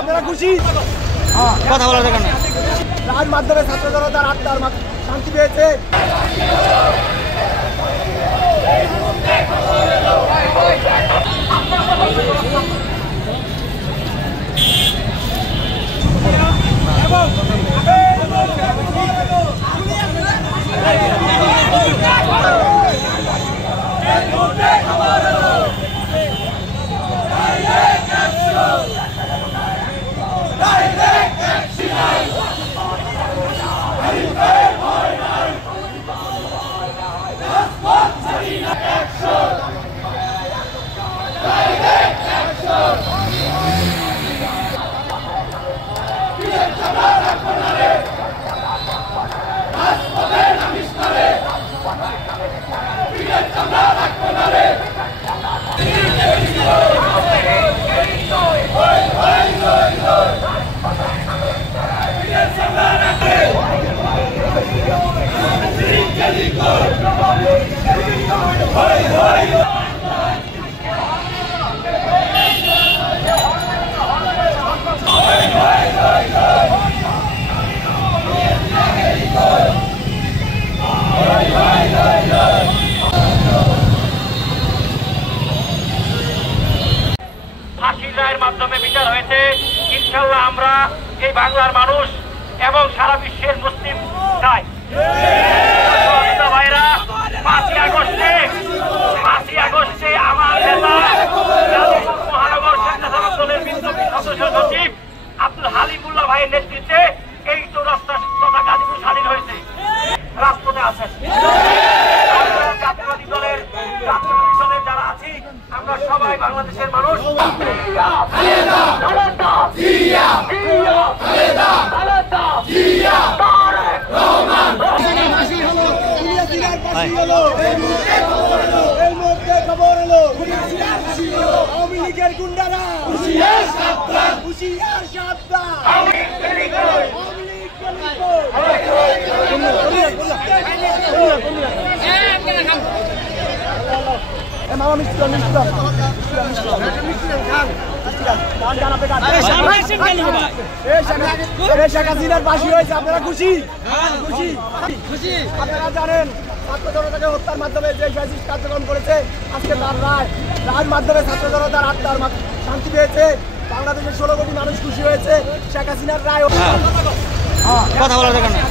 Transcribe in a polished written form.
আপনারা খুশি? কথা বলার দরকার নেই। রায়ের মাধ্যমে ছাত্র জনতার আত্মার শান্তি পেয়েছে। ফাঁসির রায়ের মাধ্যমে বিচার হয়েছে। ইনশাআল্লাহ আমরা এই বাংলার মানুষ এবং সারা বিশ্বের মুসলিম চাই। ভাইরা 5ই আগস্টে আমার নেতা মহানগর স্বেচ্ছাসেবক দলের বিদ্রোহী সদস্য সচিব আব্দুল হালিমুল্লাহ ভাইয়ের নেতৃত্বে এই চৌরাস্তা তথা গাজীপুর স্বাধীন হয়েছে। রাজপথে আছেন জাতীয়বাদী দলের যারা আছি আমরা সবাই বাংলাদেশের মানুষ। আওয়ামী লীগের গুন্ডারা আপনারা খুশি? আপনারা জানেন ছাত্র জনতাকে হত্যার মাধ্যমে যে ফ্যাসিস্ট কার্যক্রম করেছে, আজকে তার রায়ের মাধ্যমে ছাত্র জনতার আত্মার শান্তি পেয়েছে। বাংলাদেশের 16 কোটি মানুষ খুশি হয়েছে। শেখ হাসিনার রায় কথা বলার দরকার নেই।